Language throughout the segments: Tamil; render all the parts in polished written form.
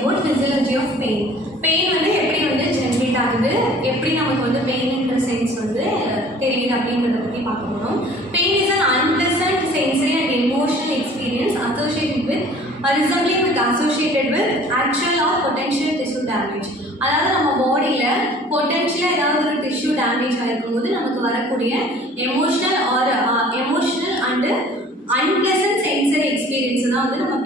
about physiology of pain. Pain வந்து எப்படி வந்து ஜெனரேட் ஆகுது, எப்படி நமக்கு வந்து பெயின்ன்ற சென்ஸ் வந்து தெரியுது அப்படின்றத பற்றி பார்க்க போகிறோம். Pain is an unpleasant sensory and emotional experience associated with resembling with associated with actual or potential tissue damage. அதாவது நம்ம பாடியில் பொட்டென்ஷியலாக ஏதாவது ஒரு டிஷ்யூ டேமேஜ் ஆகிருக்கும் போது நமக்கு வரக்கூடிய emotional and unpleasant sensory experience தான் வந்து நம்ம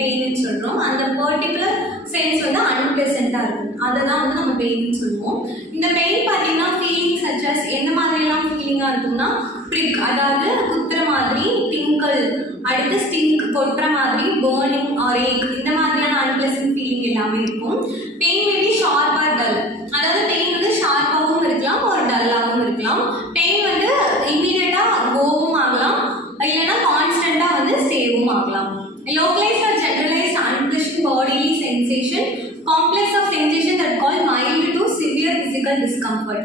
பெயின்னு சொல்கிறோம். அந்த பர்டிகுலர் சென்ஸ் வந்து அன்பிளசண்ட்டாக இருக்கும், அதை தான் வந்து நம்ம பெயின்னு சொல்லுவோம். இந்த பெயின் பார்த்தீங்கன்னா ஃபீலிங் சச்சஸ் எந்த மாதிரியெல்லாம் ஃபீலிங்காக இருக்கும்னா ப்ரிக், அதாவது குத்துற மாதிரி, டிங்கிள், அடுத்து ஸ்டிங்க், கொட்டுற மாதிரி, பேர்னிங் ஆர் ஏக், இந்த மாதிரியான அன்பிளசன்ட் ஃபீலிங் எல்லாமே இருக்கும். Pain maybe sharp or dull, அதாவது பெயின் வந்து ஷார்ப்பாகவும் இருக்கலாம் ஒரு டல்லாகவும் இருக்கலாம். பெயின் வந்து இமீடியட்டாக கோவும் ஆகலாம், இல்லைன்னா கான்ஸ்டண்ட்டாக வந்து ஸ்டேவும் ஆகலாம். Localized or generalized unpleasant bodily sensation, complex of sensation that called mild to severe physical discomfort.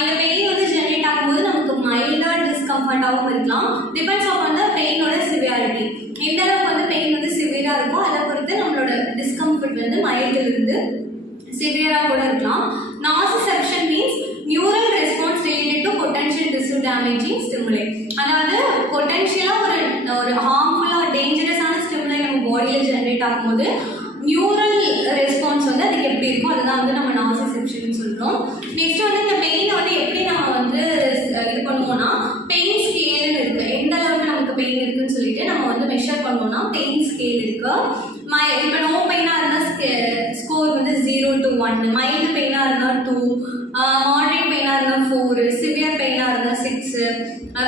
இந்த பெயின் வந்து ஜெனரேட் ஆகும்போது நமக்கு மைல்டாக டிஸ்கம்ஃபர்ட்டாகவும் இருக்கலாம். டிபெண்ட்ஸ் ஆன் த பெயினோட சிவியாரிட்டி. எந்த அளவுக்கு வந்து பெயின் வந்து சிவியராக இருக்கோ அதை பொறுத்து நம்மளோட டிஸ்கம்ஃபர்ட் வந்து மைல்டிலிருந்து சிவியராக கூட இருக்கலாம். Nociception means neural response related to potential tissue damaging stimuli. அதாவது பொட்டன்ஷியலாக ஒரு ஹார்ம்ஃபுல்லாக டேஞ்சரஸான ஸ்டிமுலை நம்ம பாடியில் ஜெனரேட் ஆகும்போது நியூரல் ரெஸ்பான்ஸ் வந்து அதுக்கு எப்படி இருக்கும், அதுதான் வந்து நம்ம நாசிசெப்ஷன் சொல்கிறோம். நெக்ஸ்ட் வந்து இந்த பெயினை வந்து எப்படி நம்ம வந்து இது பண்ணுவோம்னா பெயின் ஸ்கேல்னு இருக்குது. எந்த அளவுக்கு நமக்கு பெயின் இருக்குன்னு சொல்லிட்டு நம்ம வந்து மெஷர் பண்ணுவோம்னா பெயின் ஸ்கேல் இருக்குது. இப்போ நோ பெயினாக இருந்தால் ஸ்கோர் வந்து 0 to 1, மைல்டு பெயினாக இருந்தால் 2, மாடரேட் பெயினாக இருந்தால் 4, சிவியர் பெயினாக இருந்தால் 6,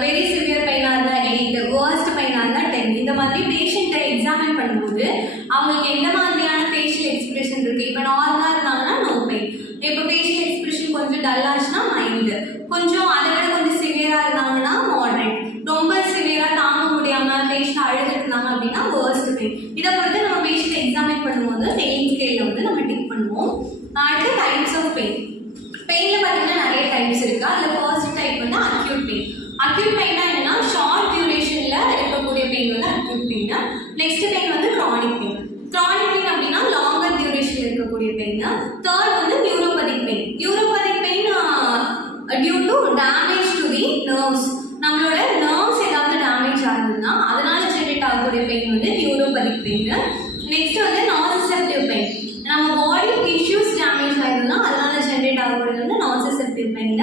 வெரி சிவியர் பெயினாக இருந்தால் 8, வேர்ஸ்ட் பெயினாக இருந்தால் 10. இந்த மாதிரி பேஷண்ட்டை எக்ஸாமின் பண்ணும்போது அவங்களுக்கு எந்த மாதிரியான ஃபேஷியல் எக்ஸ்பிரஷன் இருக்குது. இப்போ நார்மலாக இருந்தாங்கன்னா நோ பெயின், இப்போ ஃபேஷியல் எக்ஸ்பிரஷன் கொஞ்சம் டல்லாச்சுன்னா மைல்டு, கொஞ்சம் அதை விட கொஞ்சம் சிவியராக இருந்தாங்கன்னா மாடரேட், ரொம்ப சிவியராக தாங்க முடியாமல் பேஷண்ட் அழுதுட்டு இருந்தாங்க அப்படின்னா வேர்ஸ்ட் பெயின். இதை பொறுத்து நம்ம பேஷண்ட் எக்ஸாமின் பண்ணும்போது பெயின் ஸ்கேலில் வந்து நம்ம டிக் பண்ணுவோம். அடுத்து டைப்ஸ் ஆஃப் பெயின். பெயினில் பார்த்தீங்கன்னா நிறைய டைப்ஸ் இருக்குது. அதில் ஃபர்ஸ்ட் டைப் வந்து அக்யூட் பெயின். அக்யூட் பெயின்னா என்னன்னா ஷார்ட் டியூரேஷனில் இருக்கக்கூடிய பெயின் வந்து அக்யூட் பெயின். நெக்ஸ்ட் பெயின் வந்து க்ரானிக் பெயின். க்ரானிக் பெயின் அப்படின்னா லாங்கர் டியூரேஷனில் இருக்கக்கூடிய பெயின். தேர்ட் வந்து neuropathic pain. Neuropathic pain due to damage to the nerves. நம்மளோட நர்வ்ஸ் ஏதாவது டேமேஜ் ஆகுதுன்னா அதனால ஜெனரேட் ஆகக்கூடிய பெயின் வந்து நியூரோபதிக் பெயின். நெக்ஸ்ட் வந்து நாசிசெப்டிவ் பெயின். நம்ம பாடி டிஷ்யூஸ் டேமேஜ் ஆகுதுன்னா அதனால ஜெனரேட் ஆகக்கூடியது வந்து nociceptive pain.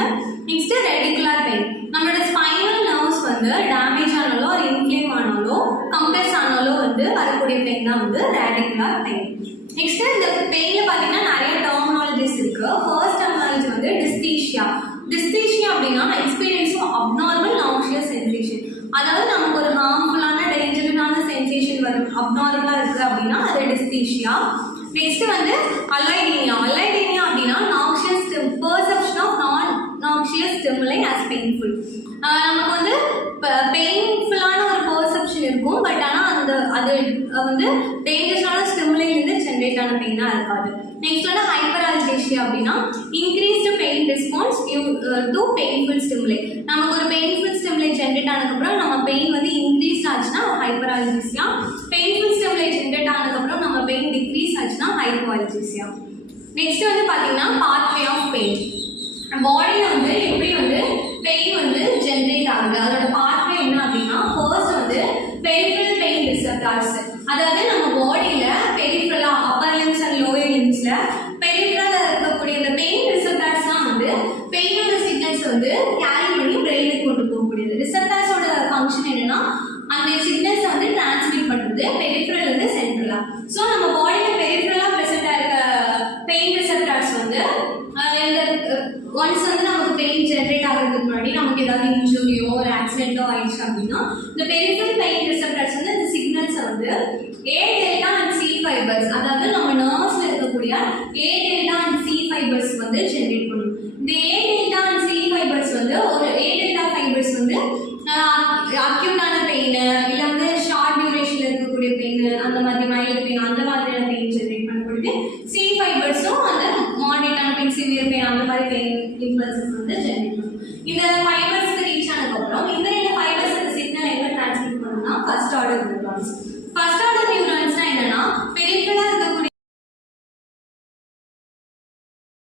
Next radicular pain. நம்மளோட ஸ்பைனல் நர்வ்ஸ் வந்து டேமேஜ் ஆனாலோ ஒரு இன்ஃப்ளேம் ஆனாலோ கம்ப்ரெஸ் ஆனாலோ வந்து வரக்கூடிய பெயின் தான் வந்து ரெடிகுலர் பெயின். நெக்ஸ்ட் இந்த பெயினில் பார்த்தீங்கன்னா நிறைய டெர்மினாலஜிஸ் இருக்கு. ஃபர்ஸ்ட் டெர்மினாலஜி வந்து டிஸ்தீஷியா. டிஸ்தீஷியா அப்படின்னா எக்ஸ்பீரியன்ஸ் ஆஃப் அப்நார்மல் நாஷியஸ் சென்சேஷன். அதாவது நமக்கு ஒரு ஹார்ம்ஃபுல்லான டேஞ்சரான சென்சேஷன் வரும், அப்நார்மலாக இருக்குது அப்படின்னா அது டிஸ்தீஷியா. நெக்ஸ்ட் வந்து அலைடீனியா. அலைடீனியா அப்படின்னா நாக்ஷியஸ் பெர்செப்ஷன் ஆஃப் நான் நாக்ஷியஸ் ஸ்டிமுலை ஆஸ் பெயின்ஃபுல். நமக்கு வந்து பெயின்ஃபுல்லான ஒரு பெர்செப்ஷன் இருக்கும், பட் ஆனால் அது வந்து டேஞ்சரஸான ஸ்டிமுலைலேருந்து ஜென்ரேட் ஆன பெயினாக இருக்காது. நெக்ஸ்ட் வந்து ஹைப்பரால்ஜேஷியா அப்படின்னா increased pain response due to painful stimuli. நமக்கு ஒரு பெயின்ஃபுல் ஸ்டிமுலை ஜென்ரேட் ஆனதுக்கப்புறம் நம்ம பெயின் வந்து இன்க்ரீஸ் ஆச்சுன்னா ஹைப்பரால்ஜேஷியா. பெயின்ஃபுல் ஸ்டிமுலை ஜென்ரேட் ஆனதுக்கப்புறம் நம்ம பெயின் டிக்ரீஸ் ஆச்சுன்னா ஹைப்போஅல்ஜேஷியா. நெக்ஸ்ட் வந்து பார்த்தீங்கன்னா பாத்வே ஆஃப் பெயின். பாடியில் வந்து எப்படி வந்து பெயின் வந்து ஜென்ரேட் ஆகுது, அதோட பாத்வே என்ன அப்படின்னா ஃபர்ஸ்ட் வந்து பெரிஃபரல் பெயின் ரிசெப்டார்ஸ். அதாவது நம்ம பாடியில் பெரிஃபரலாக அப்பர் லிம்ஸ் அண்ட் லோயர் லிம்ஸில் பெரிஃபரலாக இருக்கக்கூடிய இந்த பெயின் ரிசெப்டார்ஸ் தான் வந்து பெயினோட சிக்னல்ஸ் வந்து கேரி பண்ணி பிரெயினுக்கு கொண்டு போகக்கூடியது. ரிசெப்டார்ஸோட ஃபங்க்ஷன் என்னன்னா அந்த சிக்னல்ஸை வந்து டிரான்ஸ்மிட் பண்ணுறது பெரிஃபரல் வந்து சென்ட்ரலாக. ஸோ நம்ம பாடியில் பெரிஃபரலாக ப்ரெசென்ட்டாக இருக்க பெயின் ரிசெப்டார்ஸ் வந்து ஒன்ஸ் வந்து நமக்கு பெயின் ஜென்ரேட் ஆகிறதுக்கு முன்னாடி நமக்கு ஏதாவது இன்ஜுரியோ ஒரு ஆக்சிடென்ட்டோ ஆயிடுச்சு அப்படின்னா இந்த பெரிஃபரல் பெயின் ரிசெப்டார்ஸ் வந்து இந்த சிக்னல்ஸை வந்து ஏ டெல்டா அண்ட் சி ஃபைபர்ஸ், அதாவது நம்ம நர்வ்ஸில் இருக்கக்கூடிய ஏ டெல்டா அண்ட் சி ஃபைபர்ஸ் வந்து ஜென்ரேட் பண்ணும். இந்த ஏ டெல்டா அண்ட் சி ஃபைபர்ஸ் வந்து ஒரு ஏ டெல்டா ஃபைபர்ஸ் வந்து அக்யூட்டான பெயின், இல்லை வந்து ஷார்ட் டியூரேஷனில் இருக்கக்கூடிய பெயின், அந்த மாதிரி மைல்டு பெயின், அந்த மாதிரியான பெயின் ஜென்ரேட் பண்ணக்கூடியது. சி ஃபைபர்ஸும் அந்த மாடரேட்டான பெயின், சிவியர் பெயின், அந்த மாதிரி பெயின் இம்பல்சஸ் வந்து ஜென்ரேட் பண்ணும். இந்த ஃபைபர்ஸ்க்கு ரீச் ஆனதுக்கப்புறம் இந்த ஃபைபர்ஸ் சிக்னல் எங்கே டிரான்ஸ்மிட் பண்ணணும்னா ஃபர்ஸ்ட் ஆர்டர் நியூரான்ஸ். ஃபர்ஸ்ட்